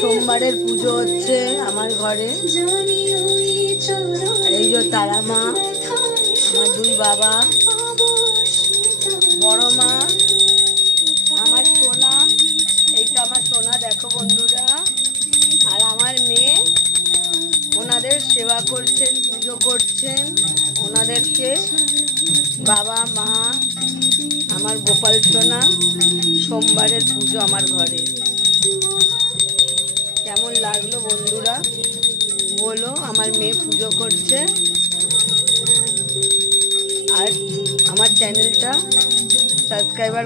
সোমবারের পুজো হচ্ছে আমার ঘরে। এই যে তারা মা, আমার দুই বাবা, বড় মা, আমার সোনা, এইটা আমার সোনা দেখো বন্ধুরা, আর আমার মেয়ে। ওনাদের সেবা করছেন, পুজো করছেন, ওনাদেরকে বাবা মা, আমার গোপাল সোনা। সোমবারের পুজো আমার ঘরে। কেমন লাগলো বন্ধুরা বলো? আমার মেয়ে পুজো করছে। আর আমার চ্যানেলটা সাবস্ক্রাইবার